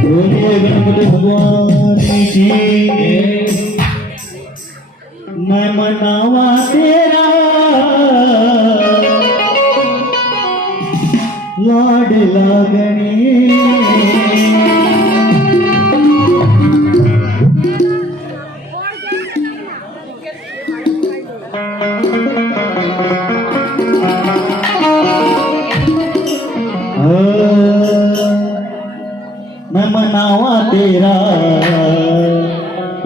बोलिए गणपति भगवान की। मैं मनावा तेरा लाड लागने मैं मनावा तेरा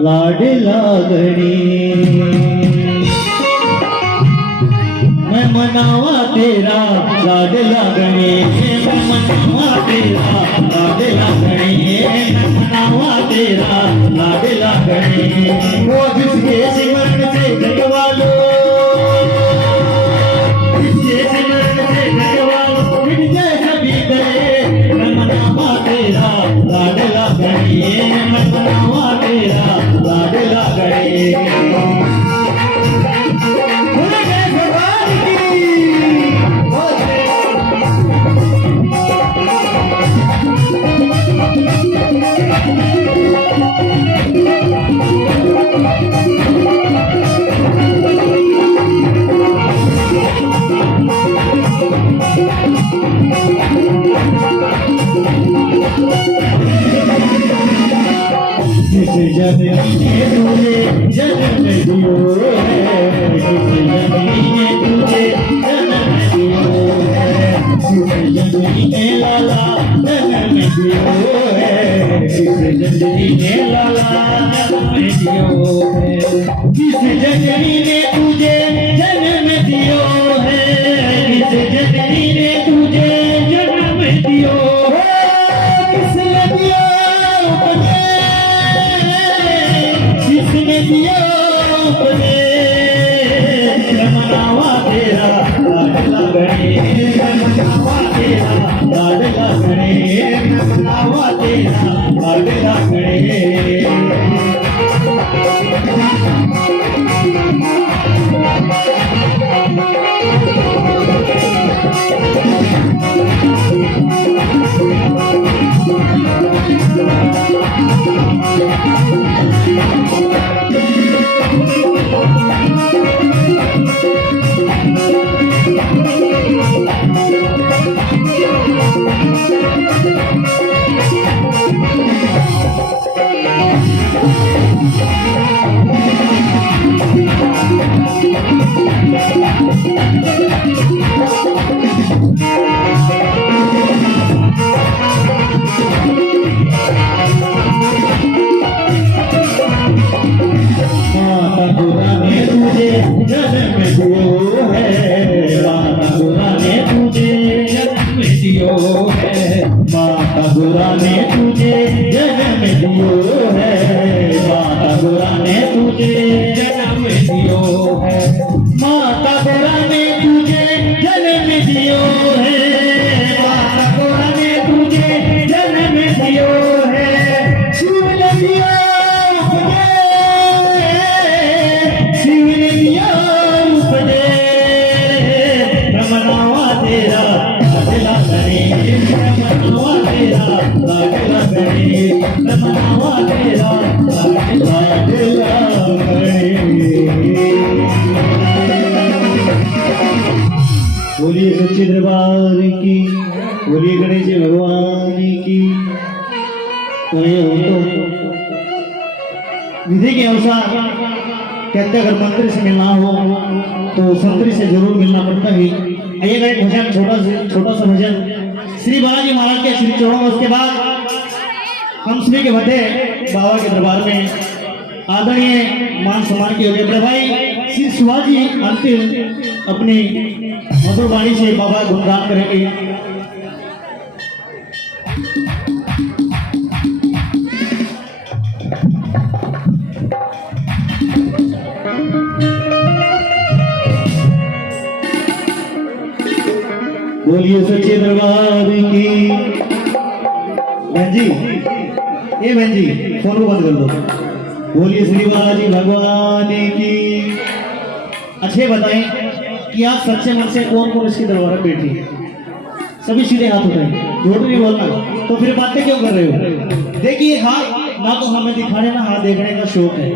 लाड लागनी। मैं मनावा तेरा लाड लागनी। मैं मनावा तेरा लाड लागनी। मैं मनावा तेरा लाड लागनी। वो जिसके सिमरन से जगवालो, जिसके सिमरन से जगवालो मिट जाए सभी दरे। मैं मनावा तेरा लाड लागनी। मैं मनावा तेरा लाड लागनी। जिस जननी ने तुझे जन्म दियो है, जिस जननी ने तुझे जन्म दियो है, जिस जननी ने लाला जन्म दियो है, जिस जननी ने लाला जन्म दियो है, जिस जननी ने तुझे जन्म दियो है, जिस जननी ने तुझे जन्म दियो है, किसने दिया जिसने दिया उपने। मैं मनावा तेरा लाड लागने। मैं मनावा तेरा लाड लागने। मैं मनावा तेरा लाड लागने। जन्म दियो है, माता गुरा ने तुझे जन्म दियो है, माता गुरा ने तुझे जन्म दियो है, माता गुरा ने तुझे जन्म दियो है, माता गुरा ने तुझे जन्म दियो है, माता गुरा ने तुझे जन्म दियो है। शिव ने दिया शिव ने दिया उपदे। मैं मनावा तेरा लाड लागने। मैं मनावा तेरा लाड लागने। मैं मनावा तेरा लाड लागने। बोलिए सच्चे दरबार की, बोलिए गणेश भगवान की। तो ये हो तो विधि के अनुसार कहते अगर मंत्री से मिलना हो तो संतरी से जरूर मिलना पड़ता है। आइएगा एक भजन, छोटा सा भजन श्री बालाजी महाराज के श्री चरणों में। उसके बाद हम श्री के भट्टे बाबा के दरबार में आदरणीय मान सम्मान की हो गए। बड़े भाई श्री शिवाजी अंतिम अपनी मधुर वाणी से बाबा गुणगान करेंगे। बोलिए सच्चे दरबार की। बहन जी, ये बहन जी फोन को बंद कर दो। बोलिए श्री बालाजी भगवान की। अच्छे बताएं कि आप सच्चे मन से कौन कौन इसके दरबार में बैठे हैं? सभी सीधे हाथ उठाएं, झूठ नहीं बोलना। तो फिर बातें क्यों कर रहे हो? देखिए हाथ ना तो हमें दिखाने ना हाथ देखने का शौक है,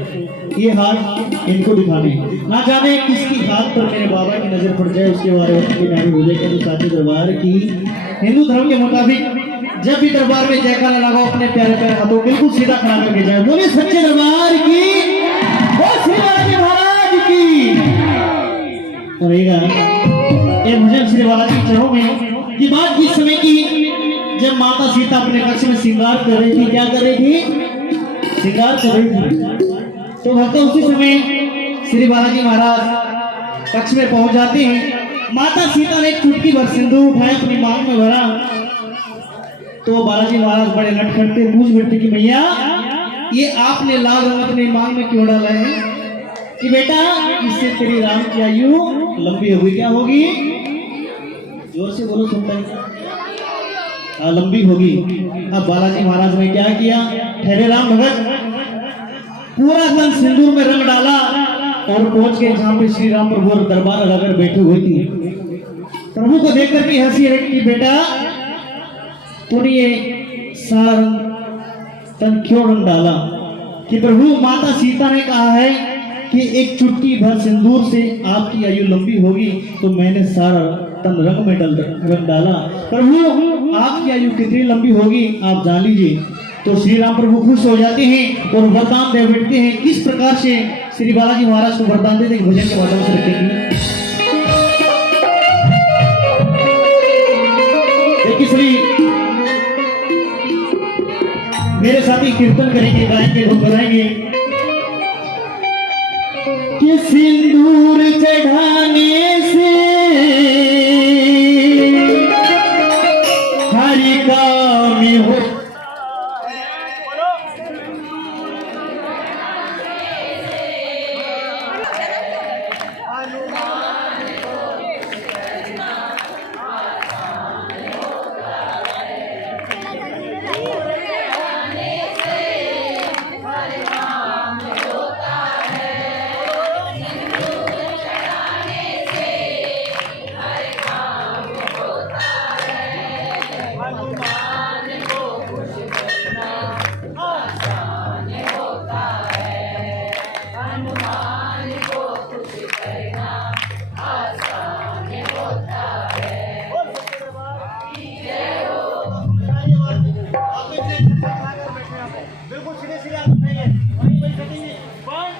ये हाथ इनको दिखाने, ना जाने किसकी हाथ पर मेरे बाबा की नजर पड़ जाए उसके बारे में नानी हो जाए। तो साथी दरबार की हिंदू धर्म के मुताबिक जब भी दरबार में जयकारा लगाओ अपने प्यारे प्यारे हाथों बिल्कुल सीधा खड़ा करके जाए। बोले सच्चे दरबार की, श्री बालाजी महाराज की। ये भजन श्री बालाजी के चरणों में की बात इस समय की, जब माता सीता अपने कक्ष में श्रृंगार कर रही थी। क्या कर रही थी? श्रृंगार कर रही थी। तो भक्तों उसी समय श्री बालाजी महाराज कक्ष में पहुंच जाते हैं। माता सीता ने एक चुटकी भर सिंदूर उठाया, अपनी मांग में भरा। तो बालाजी महाराज बड़े नटखटते पूछ बैठे कि भैया ये आपने लाल रंग अपनी मांग में क्यों डाला है? कि बेटा इससे तेरी राम की आयु लंबी होगी। क्या होगी? जोर से बोलो, सुनता है। लंबी होगी। अब बालाजी महाराज ने क्या किया? ठहरे राम भगत, पूरा तन सिंदूर में रंग डाला और पहुंच के जहां पे श्री राम प्रभु दरबार लगाकर बैठे हुए थे, प्रभु को देख करके हंसी रही कि बेटा तूने ये सारा तन क्यों रंग डाला? कि प्रभु माता सीता ने कहा है कि एक चुटकी भर सिंदूर से आपकी आयु लंबी होगी, तो मैंने सारा तन रंग में रंग डाला। प्रभु आपकी आयु कितनी लंबी होगी आप जान लीजिए। तो श्री राम प्रभु खुश हो जाते हैं और वरदान दे बैठते हैं। किस प्रकार से श्री बालाजी महाराज को वरदान देते हैं भजन के माध्यम से रखेंगे। देखिए श्री मेरे साथी कीर्तन करेंगे, गाएंगे, लोग बनाएंगे कि सिंदूर चढ़ाने से हरि काम हो। बिल्कुल सीधे सीधे आप उठाइए, वहीं पे बैठेंगे। 1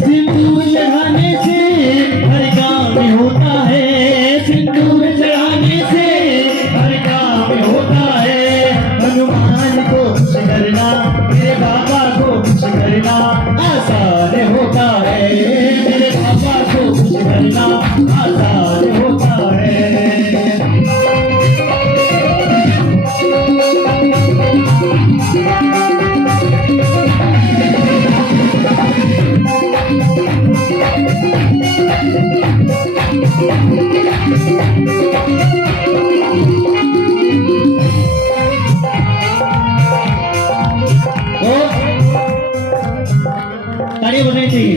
सिंदूर चढ़ाने से हर काम होता है, सिंदूर चढ़ाने से हर काम होता है। हनुमान को खुश करना, मेरे बाबा को खुश करना आसान होता है, मेरे बाबा को खुश करना आसान होता है। ताड़ी बजनी चाहिए।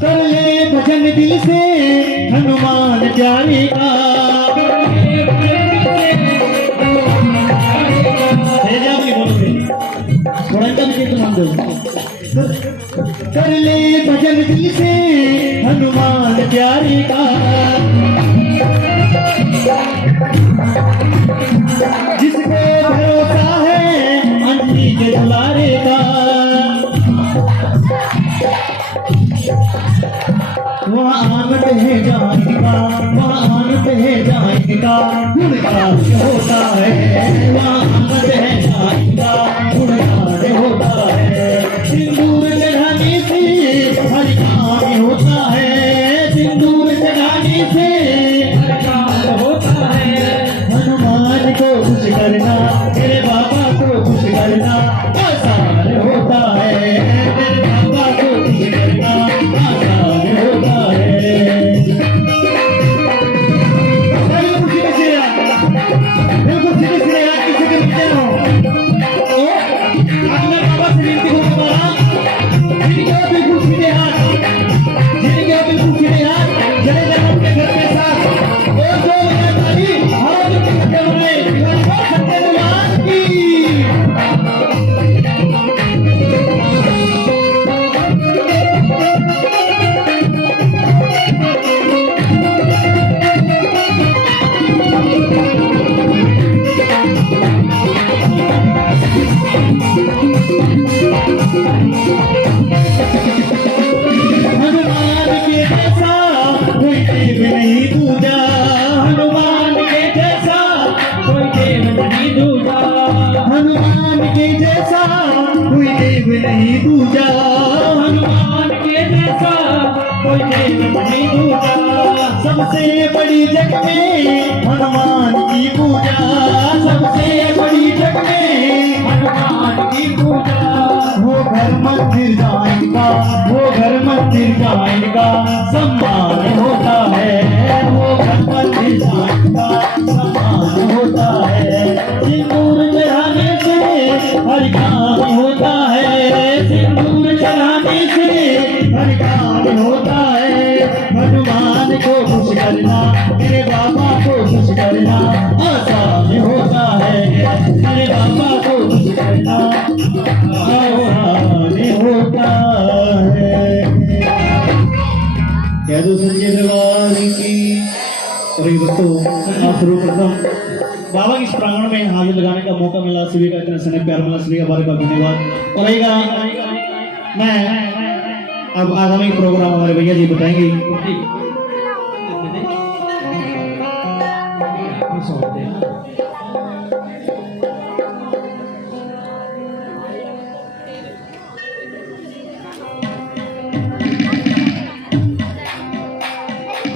कर ले भजन दिल से हनुमान प्यारे का, थोड़ा कम से तुम हम दो। कर ले भजन दिल से हनुमान प्यारे का, जिसको भरोसा है अंधी के दुलारे का। वहाँ आनंद है जाएगा, वहाँ आनंद है जाएगा, गुणगान होता है, वहाँ आनंद है जाएगा, गुणगान होता है। सिंदूर चढ़ाने से हर काम होता है, सिंदूर चढ़ाने से हर काम होता है। हनुमान के जैसा कोई देव नहीं दूजा, हनुमान के जैसा कोई देव नहीं दूजा, हनुमान के जैसा कोई देव नहीं दूजा, हनुमान के जैसा कोई देव नहीं दूजा। सबसे बड़ी जग में हनुमान की पूजा, सबसे बड़ी जग में हनुमान की पूजा। वो घर मंदिर जाएगा, वो घर मंदिर जाएगा, सम्मान होता है, वो घर मंदिर जाएगा, सम्मान होता है। सिंदूर चढ़ाने से हर काम होता है, सिंदूर चढ़ाने से हर काम होता है। हनुमान को खुश करना, मेरे बाबा को खुश करना आसान होता है, मेरे बाबा को खुश करना आसान होता है। कह दो सच्चे दरबार की। और ये दोस्तों आप शुरू करता हूँ। बाबा के इस प्रांगण में हाजिर लगाने का मौका मिला, सभी का इतना स्नेह प्यार मिला, सभी का बारे बार धन्यवाद। और आइएगा मैं अब आगामी प्रोग्राम हमारे भैया जी बताएंगे।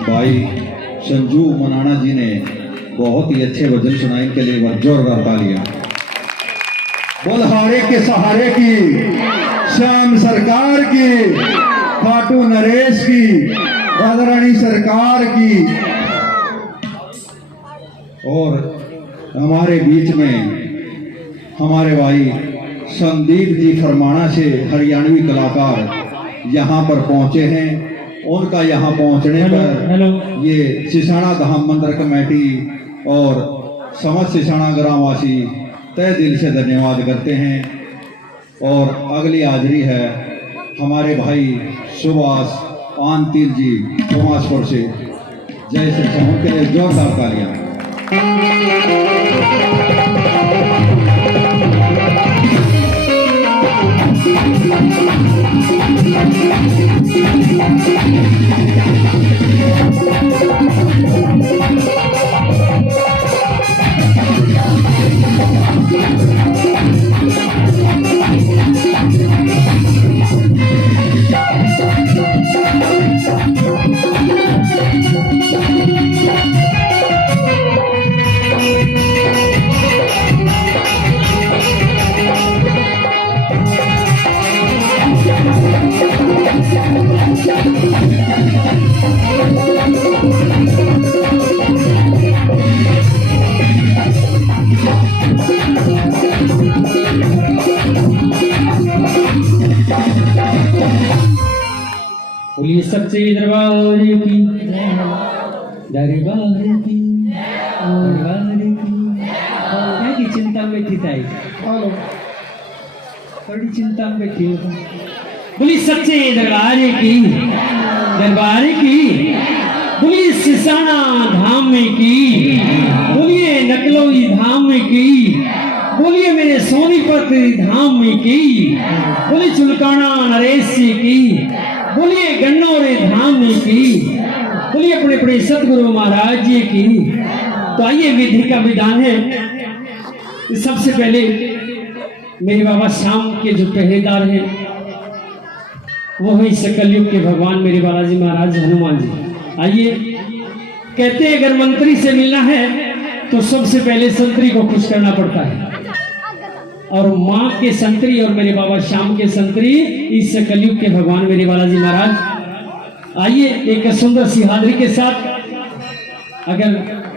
भाई संजू मनाना जी ने बहुत ही अच्छे भजन सुनाए, इनके लिए एक जोरदार तालियां। बोलहारे के सहारे की, श्याम सरकार की, खाटू नरेश की, राधारानी सरकार की। और हमारे बीच में हमारे भाई संदीप जी फरमाना से हरियाणवी कलाकार यहाँ पर पहुंचे हैं। उनका यहाँ पहुंचने पर ये सिसाना धाम मंदिर कमेटी और समस्त सिसाना ग्रामवासी तहे दिल से धन्यवाद करते हैं। और अगली हाजिरी है हमारे भाई सुभाष आंतिल जी कुमासपुर से। जय श्री राम के लिए जोरदार तालियां। बोलिए सच्चे दरबार की, दरबार की, दरबार की। क्या की चिंता में थी ताई? थोड़ी चिंता में बैठी हो। बोलिए सच्चे दरबार की, दरबार की। बोलिए सिसाना धाम की, बोलिए नकलोई धाम की, बोलिए मेरे सोनीपत धाम की, बोलिए चुलकाना नरेश की, बोलिए गन्नौरे धाम की, बोलिए अपने अपने सतगुरु महाराज जी की। तो आइए विधि का विधान है। सबसे पहले मेरे बाबा श्याम के जो पहरेदार हैं वो है इस कलयुग के भगवान मेरे बालाजी महाराज हनुमान जी। आइए, कहते हैं अगर मंत्री से मिलना है तो सबसे पहले संतरी को खुश करना पड़ता है। और माँ के संतरी और मेरे बाबा श्याम के संतरी इस कलयुग के भगवान मेरे बालाजी महाराज। आइए एक सुंदर सी हाजिरी के साथ अगर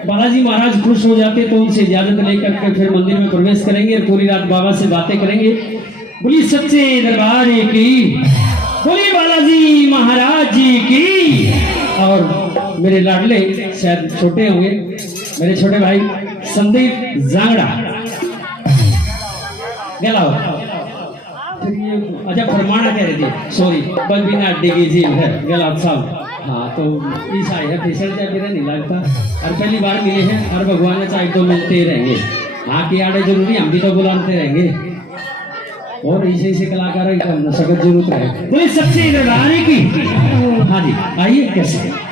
बालाजी महाराज खुश हो जाते तो उनसे इजाजत लेकर के फिर मंदिर में प्रवेश करेंगे, पूरी रात बाबा से बातें करेंगे। बोलिए सच्चे दरबार की, बोलिए बालाजी महाराज जी की। और मेरे लाडले शायद छोटे होंगे, मेरे छोटे भाई संदीप जांगड़ा गलाओ। अच्छा फरमाना कह रहे थे, सॉरी बलबीना डिगी जी है गलाव साहब। हाँ तो ईसा है फिसल जाए फिर नहीं लगता। और पहली बार मिले हैं, हर भगवान ने चाहे तो मिलते ही रहेंगे। हाँ की आड़े जरूरी हम भी तो बुलाते रहेंगे। और ऐसे ऐसे कलाकारों की सख्त जरूरत है। तो इस सच्ची दरबारी की, हाँ जी आइए कैसे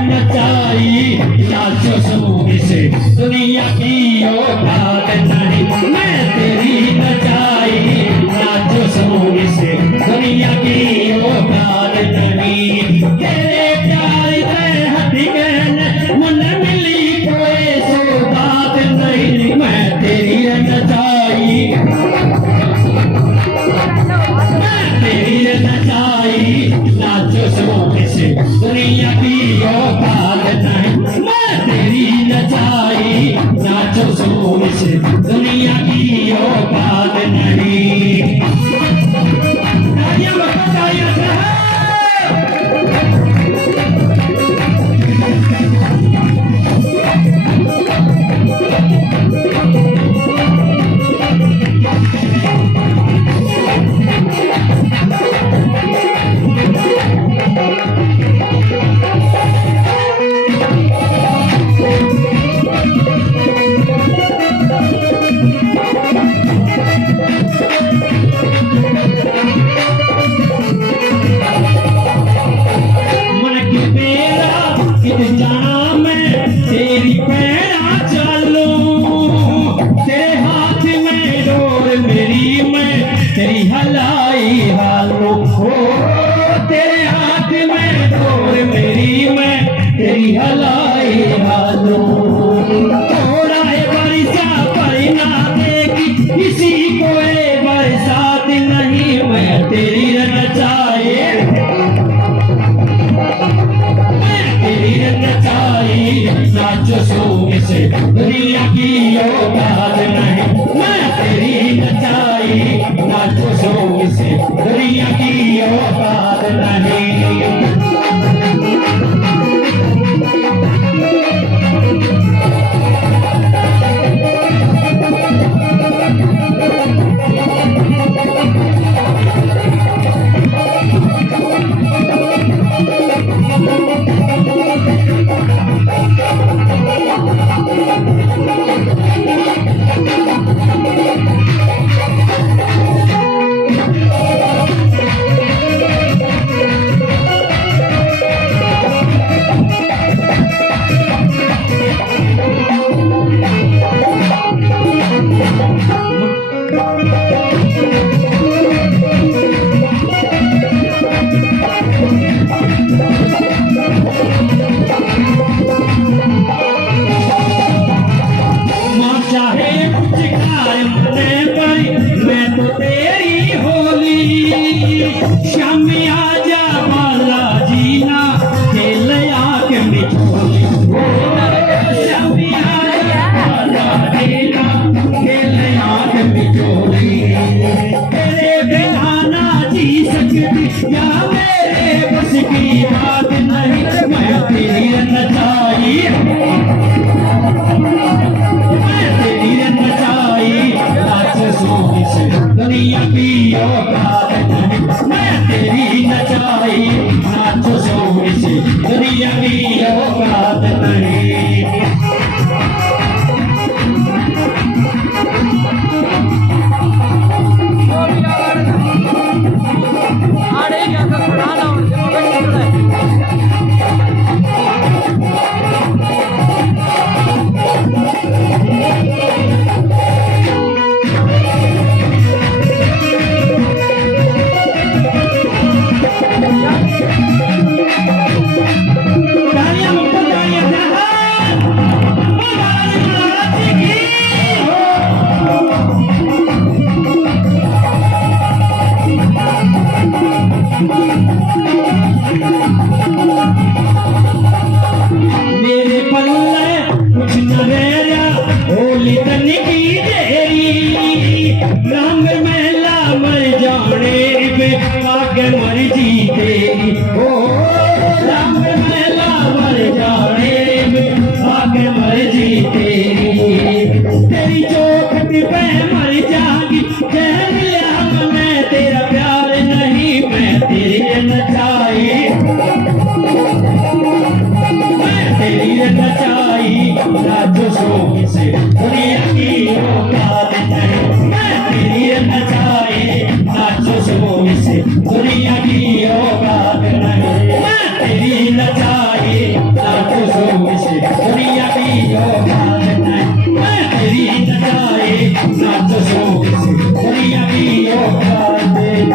नचाई नाचो समूह से दुनिया की औकात नहीं, मैं तेरी नचाई नाचो समूह से दुनिया की औकात नहीं। तेरे प्यार से हटी गए मन मिली कोई सो बात नहीं, मैं तेरी नचाई नाचो समूह से दुनिया की औकात नहीं, मैं तेरी नचाई नाचो समूह से दुनिया की औकात नहीं। तालियां बजाओ, तालियां बजाओ। तेरी हलाई हालो हो, तेरे हाथ में डोर मेरी मैं तेरी हलाई हालो। थोड़ा है बरसा परिना देगी किसी को बरसात नहीं, मैं तेरी नचाई नाचो सूंघ से दुनिया की औकात नहीं, मैं तेरी नचाई नाचो सूंघ से दुनिया की औकात नहीं। शामी आजा बाला जीना खेल आके मिठोली, शामी आजा बाला जीना खेल आके मिठोली। तेरे बिना ना जी सकती या मेरे बस की बात नहीं, मैं तेरी नचाई नाच सूंघ से दुनिया की औकात नहीं, मैं तेरी नचाई नाचो सूंघ से दुनिया की औकात नहीं। मेरे पल्ले आगे मर्जी तेरी ओ रंग मेला मर जाने में आगे मर्जी तेरी तेरी चौखट पे मर जागी कह लिया मैं तेरा प्यार नहीं मैं तेरी नचाई तेरी नचाई नाचो शोक से दुनिया की औकात नहीं मैं तेरी नचाई नाचो शोक से दुनिया की औकात नहीं मैं तेरी नचाई नाचो शोक से दुनिया की औकात नहीं मैं तेरी नचाई नाचो शोक से दुनिया की औकात नहीं।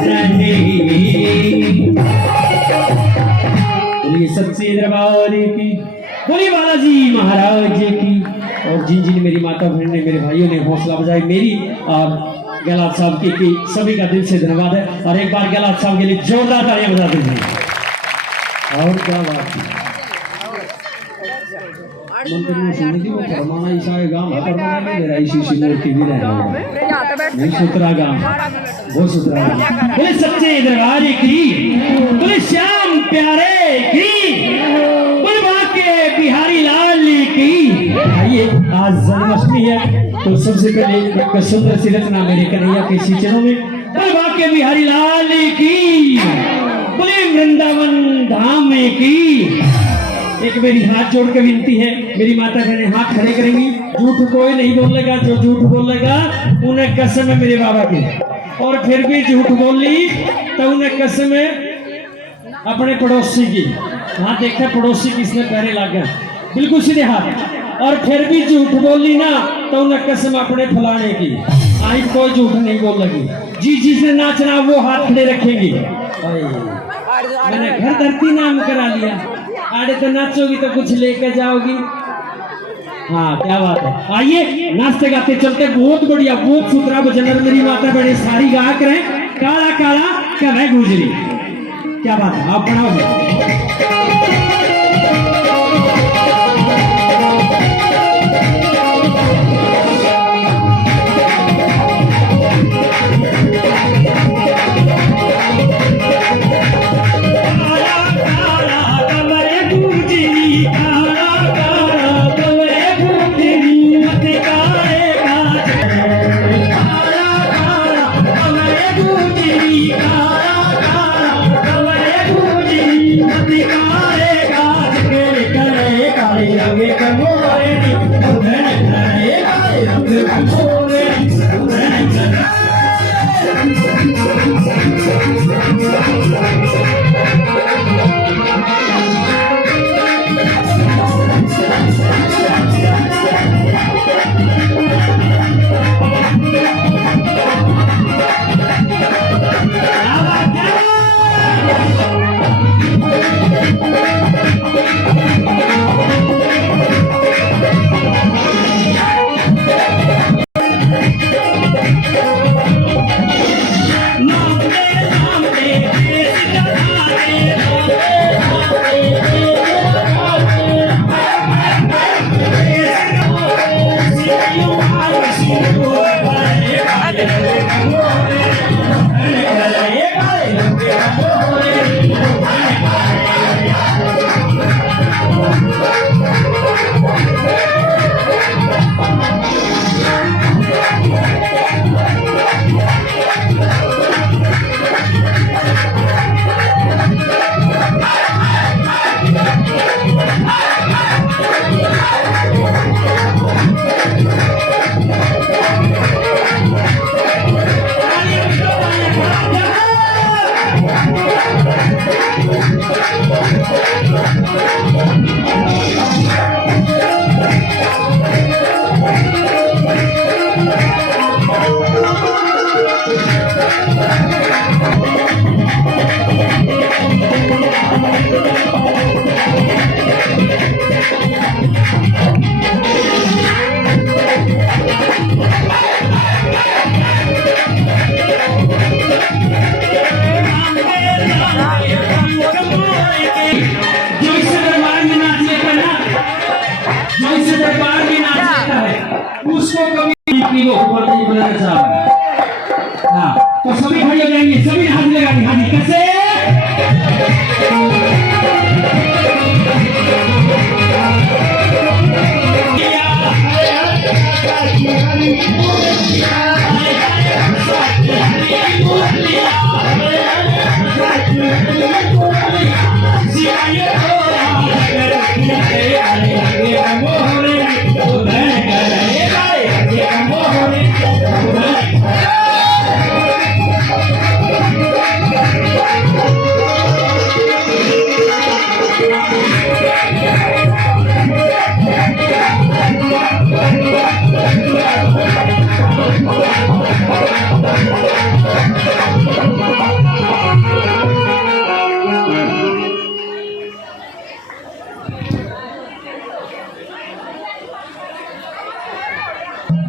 बोलिए सच्चे दरबार की बोली बालाजी महाराज जी की। और जिन जिन मेरी माता बहन ने मेरे भाइयों ने हौसला बजाई मेरी और गहलात साहब की सभी का दिल से धन्यवाद है। और एक बार गहलात साहब के लिए जोरदार तालियां बजा दीजिए। और क्या बात है मंत्र में सुनी थी वो फरमाना ईसा गांव फरमाना नहीं दे रहा इसी सिमर की भी रहा नहीं सुतरा गांव वो सुतरा बोले सच्चे दरबार की बोले श्याम प्यारे की बोले बाके बिहारी लाल की। आइए आज जन्माष्टमी है तो सबसे पहले एक सुंदर सी रचना मेरे कन्हैया के चरणों में बोले बाके बिहारी लाल की बोले वृंदावन धाम की। एक मेरी हाथ जोड़ के विनती है मेरी माता कहने हाथ खड़े करेंगी झूठ कोई नहीं बोलेगा जो झूठ बोलेगा उन्हें कसम है मेरे बाबा की और फिर भी झूठ बोल ली तो उन्हें कसम है अपने पड़ोसी की। हाँ देखा पड़ोसी किसने पहले लग गया बिल्कुल सीधे हाथ और फिर भी झूठ बोली ना तो उन्हें कसम अपने फलाने की। आई कोई झूठ नहीं बोल लगी जी जिसने नाचना वो हाथ खड़े रखेंगे। मैंने घर धरती नाम करा लिया आड़े तो नाचोगी तो कुछ लेकर जाओगी। हाँ क्या बात है। आइए नाचते गाते चलते बहुत बढ़िया बहुत सुथरा भजन मेरी माता बड़े सारी गा कर काला काला कभी गुजरी। क्या बात है आप बढ़ाओ। से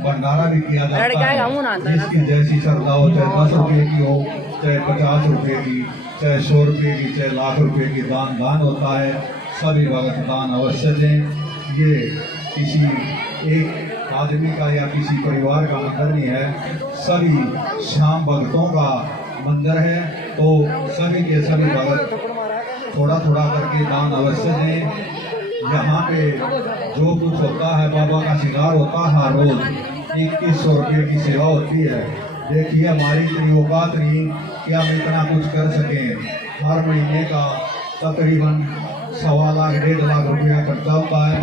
भंडारा भी किया जाता है। जिसकी जैसी श्रद्धा हो, चाहे 10 रुपए की हो, चाहे 50 रुपए की, चाहे 100 रुपए की, चाहे लाख रुपए की, दान होता है। सभी भगत दान अवश्य दें। ये किसी एक आदमी का या किसी परिवार का मंदिर नहीं है, सभी श्याम भक्तों का मंदिर है। तो सभी के सभी भगत थोड़ा थोड़ा करके दान अवश्य दें। यहाँ पे जो कुछ होता है, बाबा का श्रृंगार होता है, हर रोज 2100 रुपये की सेवा होती है। देखिए हमारी इतनी औकात नहीं कि हम इतना कुछ कर सकें। हर महीने का तकरीबन 1.25 लाख 1.5 लाख रुपया खर्चा होता है।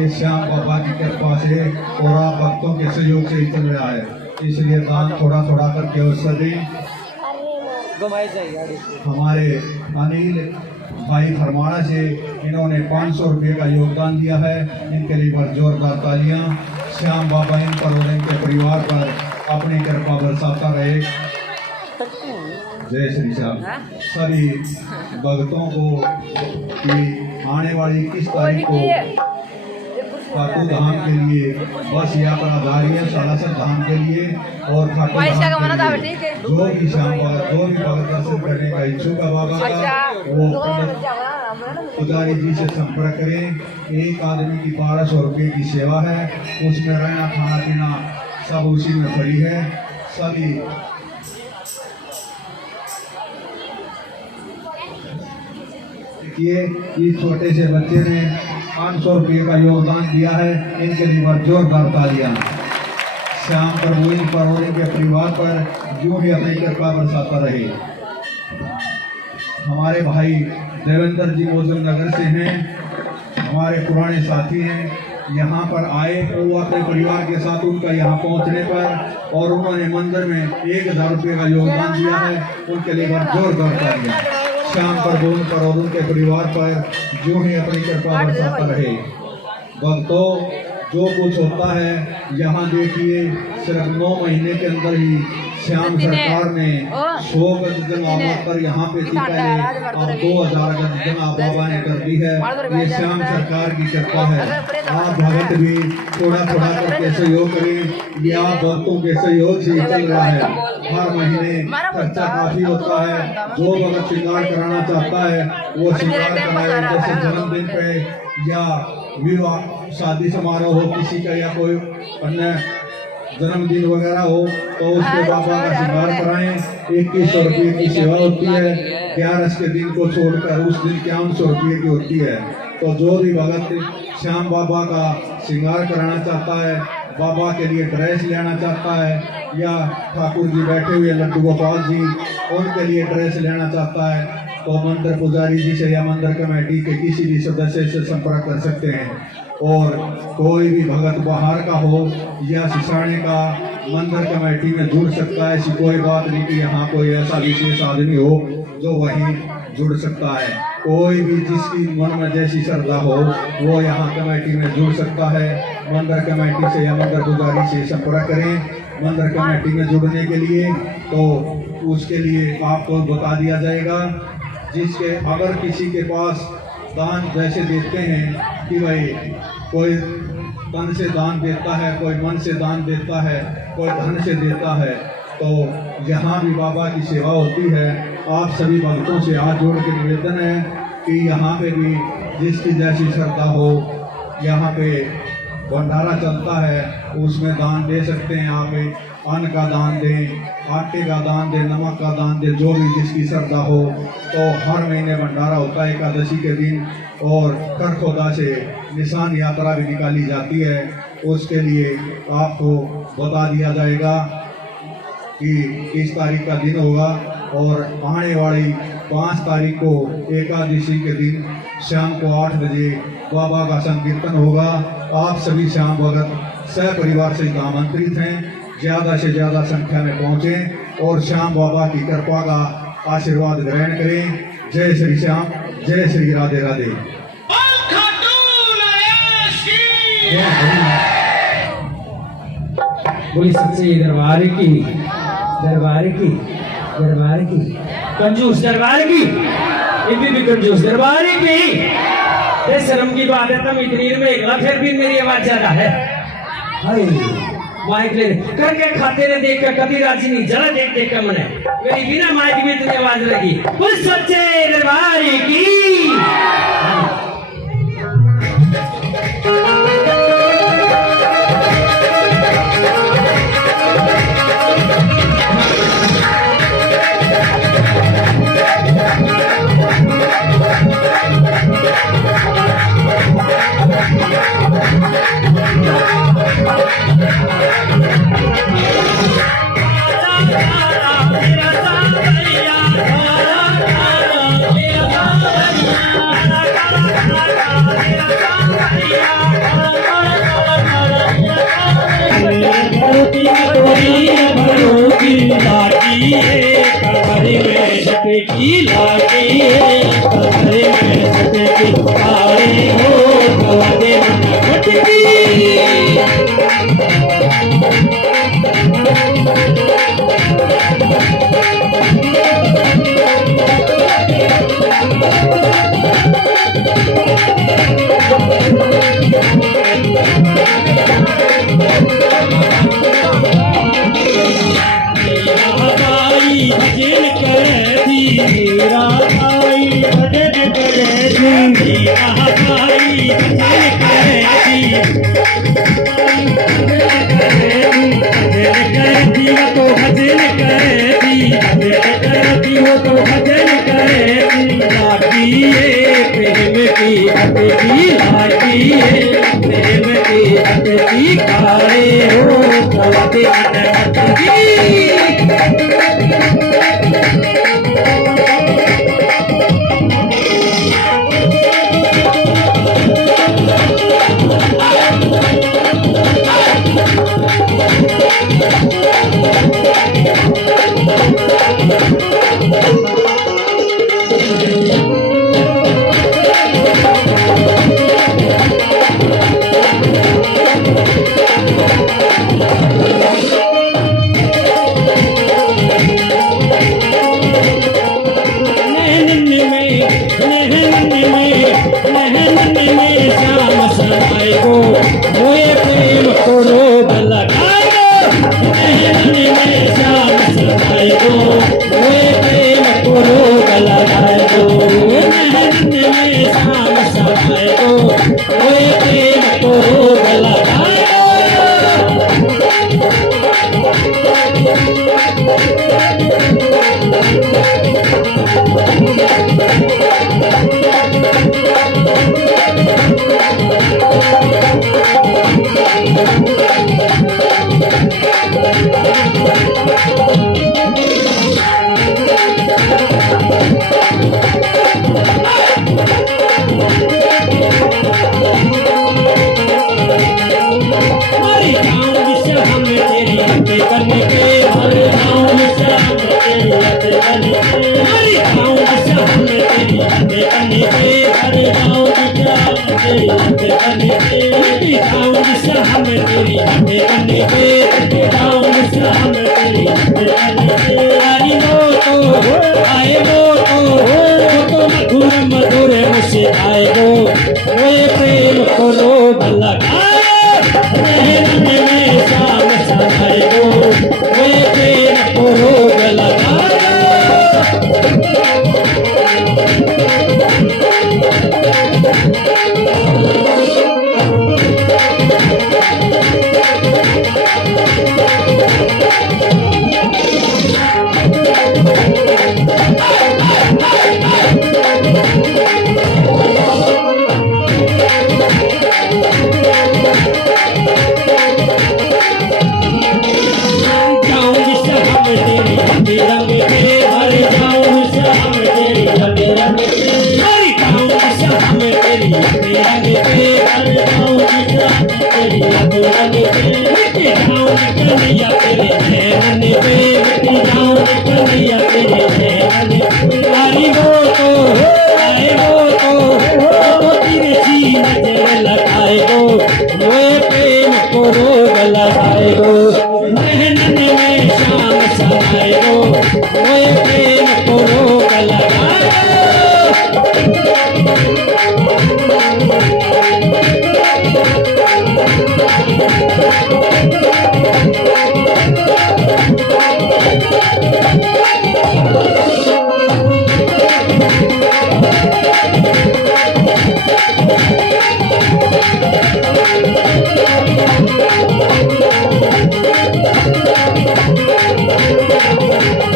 ये श्याम बाबा की कृपा से और आप भक्तों के सहयोग से ही चल रहा है। इसलिए दान थोड़ा थोड़ा करके अवश्य दें। हमारे अनिल भाई फरमाना से इन्होंने 500 रुपये का योगदान दिया है। इनके लिए बड़ जोरदार तालियां। श्याम बाबा इन पर और इनके परिवार पर अपनी कृपा बरसाता रहे। जय श्री श्याम। सभी भक्तों को कि आने वाली 21 तारीख को खाटू धाम के लिए बस यात्रा जारी है, सालासर धाम के लिए और खाटू धाम के लिए जो भी श्याम बाबा, जो भी भगत दर्शन करने का इच्छुक है बाबा का, वो पुजारी जी से संपर्क करें। एक आदमी की 1200 रुपये की सेवा है, उसमें रहना खाना पीना सब उसी में फ्री है। सभी देखिए इस छोटे से बच्चे ने 500 रुपये का योगदान दिया है। इनके लिए जोरदार तालियां। श्याम प्रभु इन पर और इनके परिवार पर यूं ही अपनी कृपा बरसाता रहे। हमारे भाई देवेंद्र जी मौजूद नगर से हैं, हमारे पुराने साथी हैं। यहाँ पर आए तो वो अपने परिवार के साथ उनका यहाँ पहुँचने पर और उन्होंने मंदिर में 1000 रुपये का योगदान दिया है। उनके लिए जोरदार तालियां। श्याम प्रभु पर और उनके परिवार पर यूं ही अपनी कृपा बरसाता रहे। भक्तों जो कुछ होता है यहाँ देखिए, सिर्फ 9 महीने के अंदर ही श्याम सरकार ने 100 गज जगह पर यहाँ पे थी पहले, अब 2000 गज जगह बाबा ने कर दी है। ये श्याम सरकार की कृपा है। आप भगत भी थोड़ा थोड़ा करके सहयोग करें। ये आप भक्तों के सहयोग से चल रहा है। हर महीने खर्चा काफी होता है। जो भगत श्रृंगार कराना चाहता है वो श्रृंगार कराए, जैसे जन्मदिन पे या विवाह शादी समारोह हो किसी का या कोई अन्य जन्मदिन वगैरह हो तो उसके बाबा का श्रृंगार कराएं। 2100 रुपये की सेवा होती है। 11 के दिन को छोड़कर उस दिन 5100 रुपये की होती है। तो जो भी भगत श्याम बाबा का श्रृंगार कराना चाहता है, बाबा के लिए ड्रेस लेना चाहता है, या ठाकुर जी बैठे हुए लड्डू गोपाल जी उनके लिए ड्रेस लेना चाहता है, तो मंदिर पुजारी जी से या मंदिर कमेटी के किसी भी सदस्य से संपर्क कर सकते हैं। और कोई भी भगत बाहर का हो या सिसाने का मंदिर कमेटी में जुड़ सकता है। ऐसी कोई बात नहीं कि यहाँ कोई ऐसा विशेष आदमी हो जो वहीं जुड़ सकता है। कोई भी जिसकी मन में जैसी श्रद्धा हो वो यहाँ कमेटी में जुड़ सकता है। मंदिर कमेटी से या मंदिर पुजारी से संपर्क करें। मंदिर कमेटी में जुड़ने के लिए तो उसके लिए आपको बता दिया जाएगा। जिसके अगर किसी के पास दान जैसे देते हैं कि भाई कोई तन से दान देता है, कोई मन से दान देता है, कोई धन से देता है, तो यहाँ भी बाबा की सेवा होती है। आप सभी भक्तों से हाथ जोड़ के निवेदन है कि यहाँ पे भी जिसकी जैसी श्रद्धा हो, यहाँ पे भंडारा चलता है उसमें दान दे सकते हैं। आप अन्न का दान दें, आटे का दान दें, नमक का दान दें, जो भी जिसकी श्रद्धा हो। तो हर महीने भंडारा होता है एकादशी के दिन, और करखोदा से निशान यात्रा भी निकाली जाती है। उसके लिए आपको बता दिया जाएगा कि किस तारीख का दिन होगा, और आने वाली 5 तारीख को एकादशी के दिन शाम को 8 बजे बाबा का संकीर्तन होगा। आप सभी श्याम भगत सह परिवार से आमंत्रित हैं। ज़्यादा से ज़्यादा संख्या में पहुँचें और श्याम बाबा की कृपा का आशीर्वाद ग्रहण करें। जय श्री श्याम, जय श्री राधे राधे। बोली सच्चे दरबार की, दरबार की, दरबार की, कंजूस दरबार की, इतनी भी कंजूस दरबार की। ये शर्म की बात है, तुम इतनी में एकला, फिर भी मेरी आवाज ज्यादा है। हाय माइक ले करके खाते ने देख कर कभी राजी नहीं, जरा देख देख कर मने मेरी बिना माइक में इतनी आवाज लगी। बोल सच्चे दरबार की। की लागी कमरे में सटकी काली हो कवादे मन फटकी। भजन करे थी मेरा भाई, भजन करे थी मेरा भाई, भजन करे थी, भजन करे थी वो तो भजन करे थी, भजन करे थी वो तो भजन करे थी। लागी है प्रेम की भक्ति, लागी है प्रेम की भक्ति, काले हो कवादे मन फटकी। कन्हैया तेरे नैन पे मिट जाऊं कन्हैया तेरे नैन पे आए वो तो तिरछी नजर लगाए गो मोए प्रेम को रोग लगाए गो नैनन में शाम समाए गो मोए प्रेम को रोग लगाए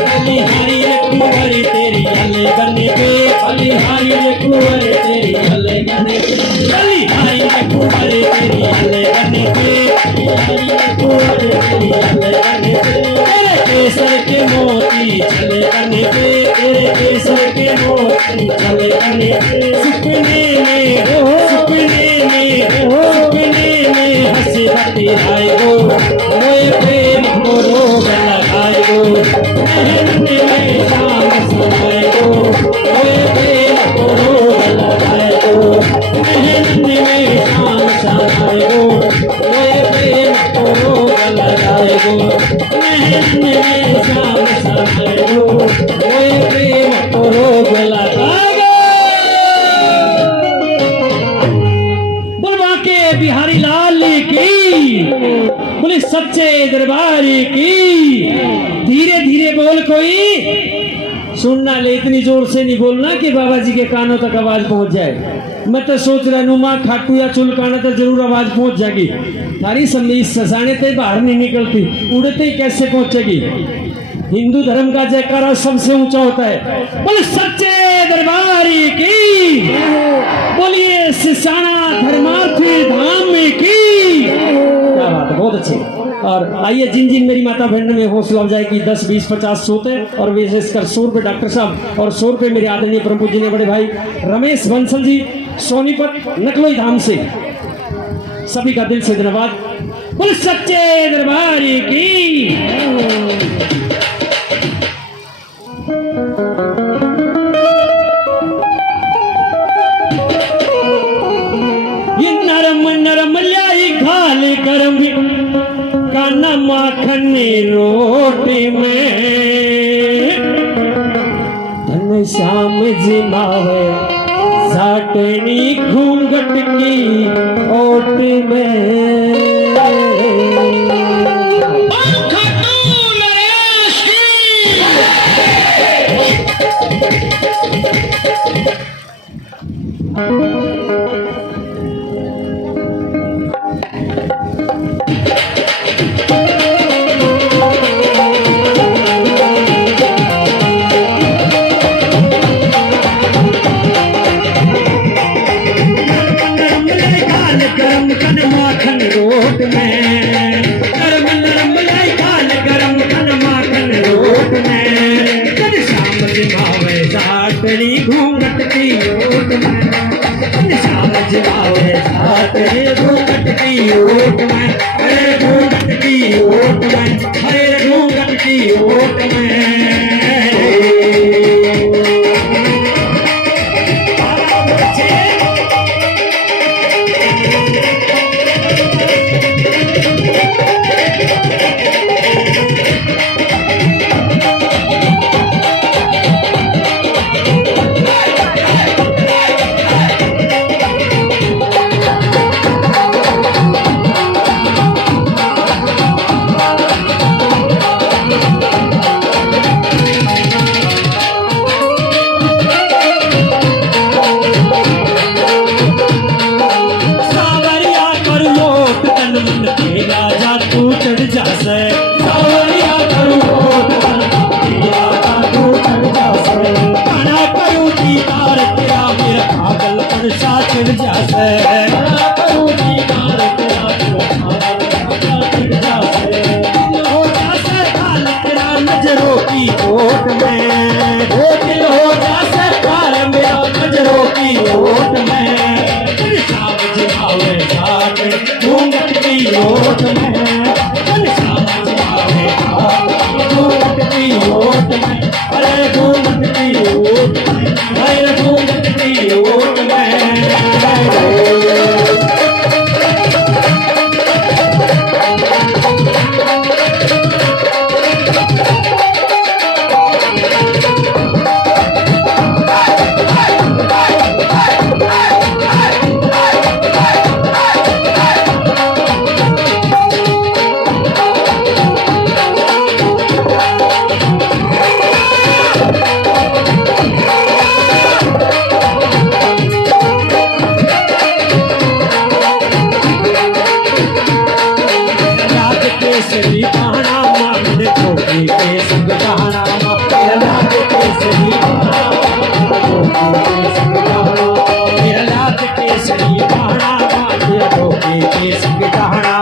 बलिहारी रे कुंवर तेरी हले गने पे बलिहारी रे कुंवर तेरी हले गने पे बलिहारी रे कुंवर तेरी हले गने पे बलिहारी रे कुंवर तेरी हले गने पे तेरे केसर के मोती चले गने पे तेरे केसर के मोती चले गने पे सपने में हंसी हंसी आए गो मोए प्रेम को रोग लगाए गो नैनन में शाम समाए गो मोए प्रेम को रोग लगाए गो नैनन में शाम समाए गो मोए प्रेम को रोग लगाए गो नैनन में शाम समाए गो मोए प्रेम को रोग लगाए गो। बुलवा के बिहारी लाल की बोले सच्चे दरबारी की धीरे धीरे बोल कोई सुनना ले इतनी जोर से नहीं बोलना कि बाबा जी के कानों तक आवाज पहुंच जाए। मैं तो सोच रहा नुमा खाटू या चुलकाना तो जरूर आवाज पहुंच जाएगी तारी समीज ससाने तो बाहर नहीं निकलती उड़ते ही कैसे पहुंचेगी। हिंदू धर्म का जयकारा सबसे ऊंचा होता है। बोले सच्चे दरबारी की बोलिए सिसाना धर्मार्थी धाम की क्या बात है बहुत अच्छे। और आइए जिन जिन मेरी माता बहन में हौसला अफजाई की 10 20 50 सोते और विशेषकर 100 रुपये डॉक्टर साहब और 100 रुपये मेरे आदरणीय प्रभु जी ने बड़े भाई रमेश बंसल जी सोनीपत नकलोई धाम से सभी का दिल से धन्यवाद। बोले सच्चे दरबारी की ये नरम नरम लाई घाल करम काना माखन रोटी में धन श्याम जी मावे साटनी घूंघट की ओट में घूंघट की ओट में श्याम जिवावे सातरे घूंघट की ओट में हरे घूंघट की ओट में हरे घूंघट की ओट में नजरों की ओट में दिल हो जा पार मेरा नजरों की ओट में श्याम जिवावे घूंघट की ओट में अरे घूंघट की ओट में केसरी बहाना मांगने छोटी के संग बहाना मेरा लाज केसरी मेरा लाज केसरी बहाना मांगने छोटी के संग बहाना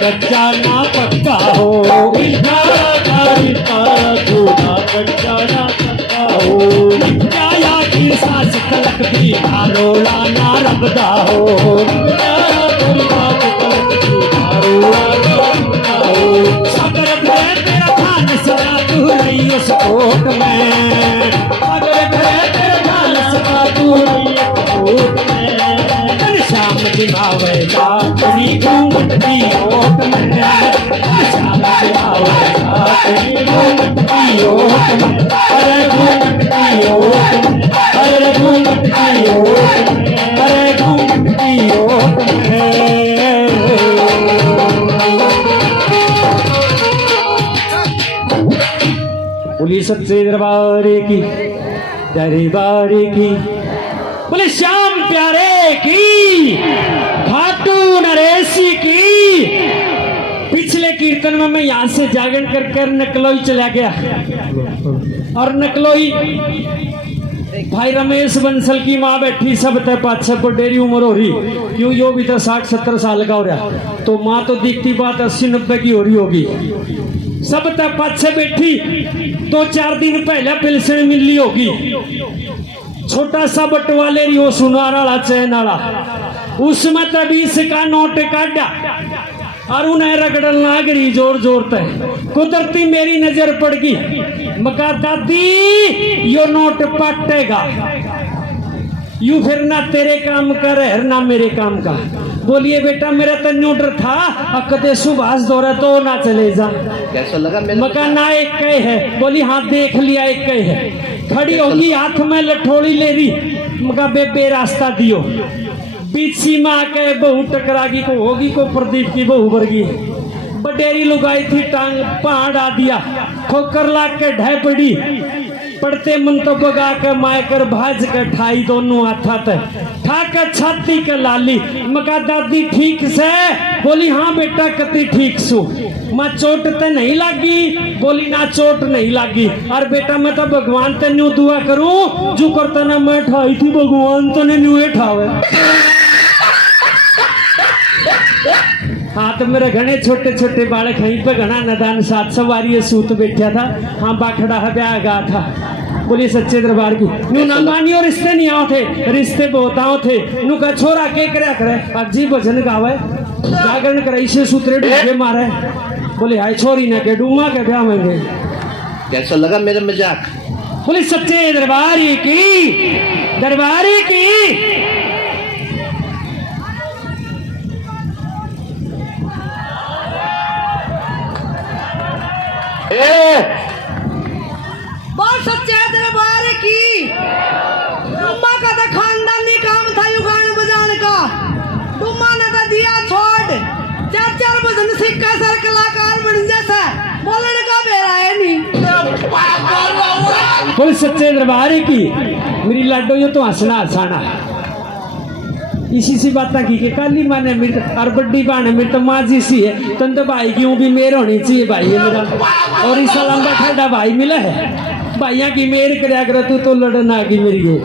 कच्चा ना पक्का हो कच्चा ना पक्का हो क्या की सांस तलक भी रोला ना रबदा हो सागर भरे तेरा धान सदा तू रही उस कोट में सागर भरे तेरा धान सदा तू रही उस कोट में शाम दिखावेगा तेरी घूंघट की ओट में शाम दिखावेगा तेरी घूंघट की ओट में अरे घूंघट की ओट में अरे घूंघट की ओट में अरे घूंघट की ओट में बोली सच्चे दरबार की बोले श्याम प्यारे की खाटू नरेशी की। पिछले कीर्तन में मैं यहाँ से जागरण कर नकलोई चला गया और नकलोई भाई रमेश बंसल की माँ बैठी सब तय पाछे पर डेरी उम्र हो रही यूं यो भी तो 60-70 साल का हो रहा तो माँ तो दिखती बात 80-90 की हो रही होगी। सब तय पाछे बैठी 2-4 दिन पहले पेंशन मिली होगी। छोटा सा बटवाले रही हो सुनार वाला चैन वाला उसमें तो 20 का नोट काटा और उन्हें रगड़न लाग रही जोर जोर तक। कुदरती मेरी नजर पड़ गई मका दादी यो नोट पटेगा यू फिर ना तेरे काम का रह ना मेरे काम का। बोलिए बेटा मेरा तो न्यूटर था कदे सुभाष दौरा तो ना चले जा कैसा लगा मका ना एक कहे है। बोली हाँ देख लिया एक कहे है। खड़ी होगी हाथ में लठोड़ी ले रही मका बेबे रास्ता दियो बीच सीमा के बहू टकरागी को होगी को प्रदीप की बहू वर्गी बडेरी लुगाई थी टांग पहाड़ आ दिया ठोकर लाग के ढह पड़ी पड़ते मन तो बगा के मायकर भाज के ठाई दोनों हाथा ठाकर छाती के लाली मका दादी ठीक से। बोली हाँ बेटा कति ठीक सु माँ चोट ते नहीं लागी। बोली ना चोट नहीं लागी। और बेटा मैं तो भगवान ते न्यू दुआ करूं जो करता ना मैं ठाई थी भगवान तो ने न्यू ठावे। हाँ तो मेरे घने छोटे छोटे बालक कहीं पे घना नदान साथ सवारी सूत बैठा था। हाँ बाखड़ा है ब्याह गा था। बोलिए सच्चे दरबार की नू ना मानियो रिश्ते नहीं आओ थे रिश्ते बहुत आओ थे नू का छोरा के करे करे अजी भजन गावे जागरण करे इसे सूत्रे ढूंढे मारे। बोले हाय छोरी ना के डूमा के ब्याह में गए कैसा लगा मेरा मजाक? बोले सच्चे दरबारी की, दरबारी की। बहुत सच्चे दरबार की। टुम्मा का तो खानदानी काम था यू गान बजाने का। टुम्मा ने तो दिया छोड़, चार चार भजन सिक्का सर कलाकार बन जैसा बोलने का बेरा है नहीं। बोले सच्चे दरबारी की। मेरी लाडो यो तो हंसना हंसाना इसी सी बातें की कि काली माँ ने मेरी और बड्डी बहन है मेरी तो माँ जी सी है। तुम तो भाई क्यों भी मेर होनी चाहिए भाई है मेरा। और इस लंबा ठंडा भाई मिला है, भाइयों की मेर कराया करो। तू तो लड़ना की मेरी हो,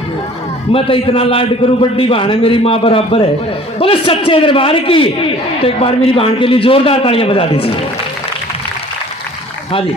मैं तो इतना लाड करूं। बड्डी बहन है मेरी माँ बराबर है। बोले सच्चे दरबार की। तो एक बार मेरी बहन के लिए जोरदार तालियां बजा दीजिए। हाँ जी।